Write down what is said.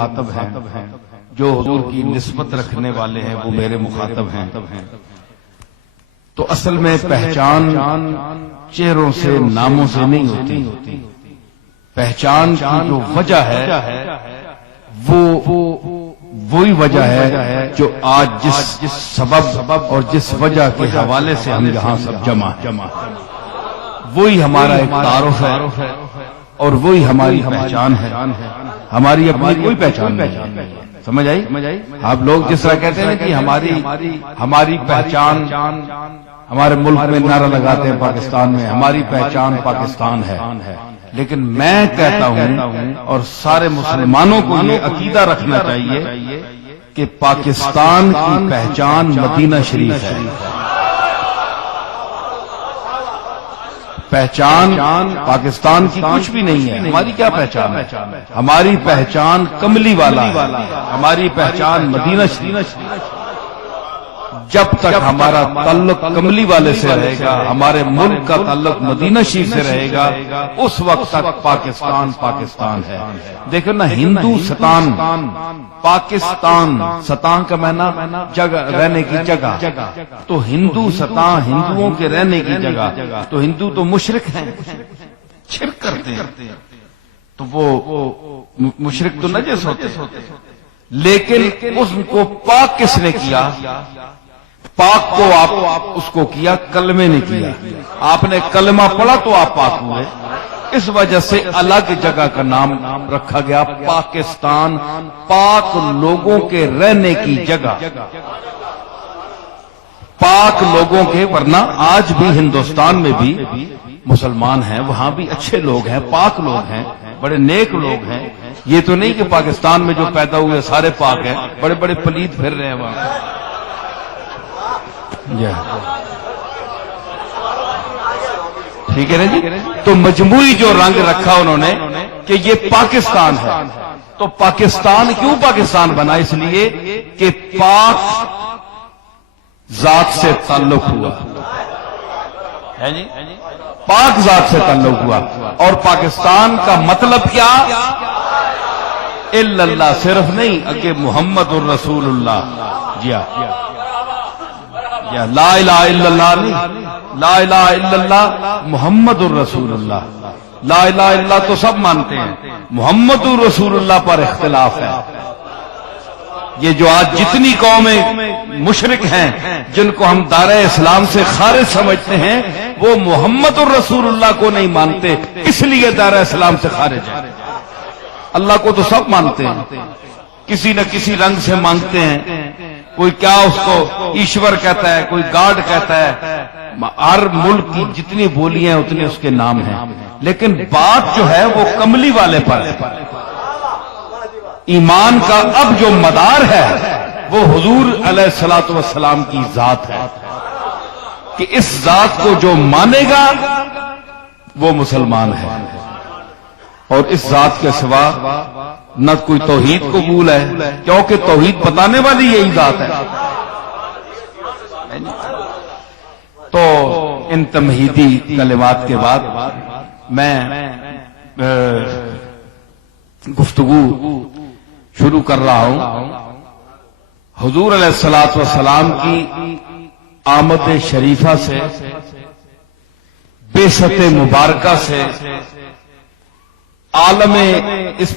مخاطب ہیں، جو حضور کی نسبت رکھنے والے ہیں وہ میرے مخاطب ہیں. تو اصل میں پہچان چہروں سے ناموں سے نہیں ہوتی. پہچان کی جو وجہ ہے وہی وجہ ہے جو آج جس سبب اور جس وجہ کے حوالے سے ہم یہاں سب جمع ہیں. وہی ہمارا ایک تعارف ہے اور وہی ہماری پہچان ہے. ہماری اپنی کوئی پہچان نہیں. سمجھ آئی؟ آپ لوگ جس طرح کہتے ہیں کہ ہماری پہچان، ہمارے ملک میں نعرہ لگاتے ہیں پاکستان میں ہماری پہچان پاکستان ہے، لیکن میں کہتا ہوں اور سارے مسلمانوں کو یہ عقیدہ رکھنا چاہیے کہ پاکستان کی پہچان مدینہ شریف ہے. پہچان پاکستان کی کچھ بھی نہیں ہے. ہماری کیا پہچان ہے؟ ہماری پہچان کملی والا ہے، ہماری پہچان مدینہ شریف. جب تک ہمارا تعلق کملی والے سے رہے گا، ہمارے ملک کا تعلق مدینہ شریف سے رہے گا، اس وقت تک پاکستان پاکستان ہے. دیکھو نا، ہندوستان، پاکستان، ستان کا معنی جگہ، رہنے کی جگہ. تو ہندوستان ہندوؤں کے رہنے کی جگہ. تو ہندو تو مشرک ہیں، شرک کرتے ہیں، تو وہ مشرک تو نجس ہوتے ہیں. لیکن اس کو پاک کس نے کیا؟ پاک کو آپ اس کو کیا، کلمے نے کیا. آپ نے کلمہ پڑھا تو آپ پاک ہوئے. اس وجہ سے الگ جگہ کا نام رکھا گیا پاکستان، پاک لوگوں کے رہنے کی جگہ. پاک لوگوں کے، ورنہ آج بھی ہندوستان میں بھی مسلمان ہیں، وہاں بھی اچھے لوگ ہیں، پاک لوگ ہیں، بڑے نیک لوگ ہیں. یہ تو نہیں کہ پاکستان میں جو پیدا ہوئے سارے پاک ہیں، بڑے بڑے پلید پھر رہے ہیں وہاں. ٹھیک ہے نا جی؟ تو مجموعی جو رنگ رکھا انہوں نے کہ یہ پاکستان ہے. تو پاکستان کیوں پاکستان بنا؟ اس لیے کہ پاک ذات سے تعلق ہوا ہے جی، پاک ذات سے تعلق ہوا. اور پاکستان کا مطلب کیا؟ الا اللہ، صرف نہیں کہ محمد الرسول اللہ. جی لا الہ الا اللہ نہیں، لا الہ الا اللہ محمد الرسول اللہ. لا الہ الا اللہ تو سب مانتے ہیں، محمد الرسول اللہ پر اختلاف ہے. یہ جو آج جتنی قومیں مشرک ہیں جن کو ہم دائرہ اسلام سے خارج سمجھتے ہیں، وہ محمد الرسول اللہ کو نہیں مانتے، اس لیے دائرہ اسلام سے خارج ہے. اللہ کو تو سب مانتے ہیں، کسی نہ کسی رنگ سے مانگتے ہیں. کوئی کیا اس کو ایشور کہتا ہے، کوئی گاڈ کہتا ہے. ہر ملک کی جتنی بولیاں ہیں اتنے اس کے نام ہیں. لیکن بات جو ہے وہ کملی والے پر ہے. ایمان کا اب جو مدار ہے وہ حضور علیہ الصلوۃ والسلام کی ذات ہے، کہ اس ذات کو جو مانے گا وہ مسلمان ہے. اور اس ذات کے سوا نہ کوئی توحید قبول ہے، کیونکہ توحید بتانے والی یہی ذات ہے. تو ان تمہیدی کلمات کے بعد میں گفتگو شروع کر رہا ہوں. حضور علیہ الصلوۃ والسلام کی آمد شریفہ سے، بعثت مبارکہ سے، عالم اس